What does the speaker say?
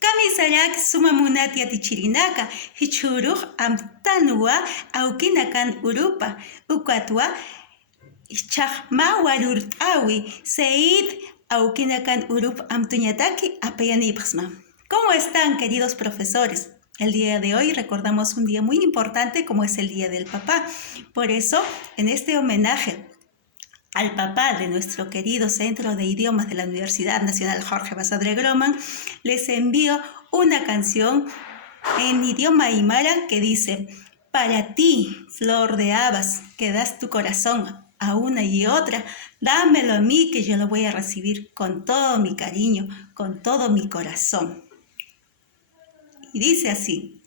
Kamisarak sumamunatia tichirinaka, hichuruj amtanua aukinakan urupa, ukatwa chaqma warurt'awi, seid aukinakan urupa amtuñataki apayanipasma. ¿Cómo están, queridos profesores? El día de hoy recordamos un día muy importante como es el Día del Papá. Por eso, en este homenaje al papá de nuestro querido Centro de Idiomas de la Universidad Nacional Jorge Basadre Groman, les envío una canción en idioma aymara que dice: para ti, flor de habas, que das tu corazón a una y otra, dámelo a mí que yo lo voy a recibir con todo mi cariño, con todo mi corazón. Y dice así: